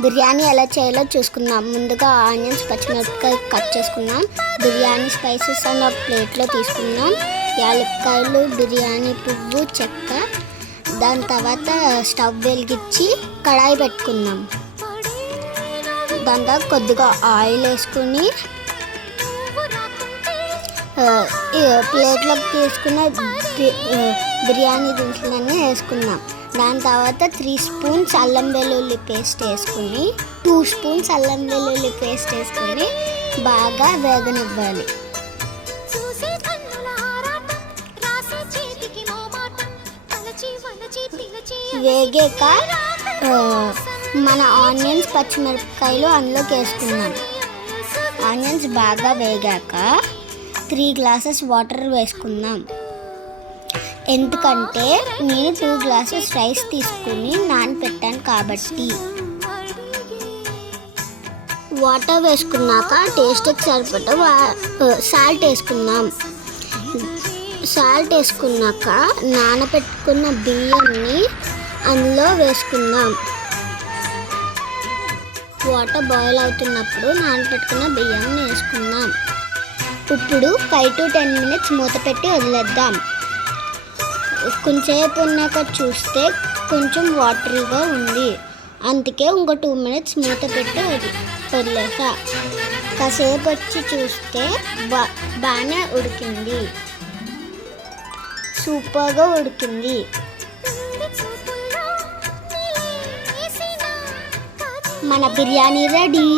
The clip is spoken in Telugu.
బిర్యానీ ఎలా చేయాలో చూసుకుందాం. ముందుగా ఆనియన్స్, పచ్చిమిరపకాయ కట్ చేసుకుందాం. బిర్యానీ స్పైసెస్ అని ఒక ప్లేట్లో తీసుకుందాం. యాలక్కాయలు, బిర్యానీ పువ్వు, చెక్క. దాని తర్వాత స్టవ్ వెలిగించి కడాయి పెట్టుకుందాం. దాని తర్వాత కొద్దిగా ఆయిల్ వేసుకుని ప్లేట్లోకి తీసుకున్న బిర్యానీ దినుసులన్నీ వేసుకుందాం. దాని తర్వాత 3 స్పూన్స్ అల్లం వెల్లుల్లి పేస్ట్ వేసుకుని 2 స్పూన్స్ అల్లం వెల్లుల్లి పేస్ట్ వేసుకొని బాగా వేగనివ్వాలి. వేగాక మన ఆనియన్స్, పచ్చిమిరపకాయలు అందులోకి వేసుకుందాం. ఆనియన్స్ బాగా వేగాక 3 గ్లాసెస్ వాటర్ వేసుకుందాం. ఎందుకంటే నేను 2 గ్లాసెస్ రైస్ తీసుకుని నానబెట్టాను కాబట్టి. వాటర్ వేసుకున్నాక టేస్ట్కి సరిపడా సాల్ట్ వేసుకుందాం. సాల్ట్ వేసుకున్నాక నానబెట్టుకున్న బియ్యాన్ని అందులో వేసుకుందాం. వాటర్ బాయిల్ అవుతున్నప్పుడు నానబెట్టుకున్న బియ్యాన్ని వేసుకుందాం. ఇప్పుడు 5 to 10 minutes మూత పెట్టి వదిలేద్దాం. కొంచెంసేపు ఉన్నాక చూస్తే కొంచెం వాటరీగా ఉంది. అందుకే ఇంకో 2 minutes మూత పెట్టి వదిలేసా. కాసేపు వచ్చి చూస్తే బాగానే ఉడికింది. సూపర్గా ఉడికింది. మన బిర్యానీ రెడీ.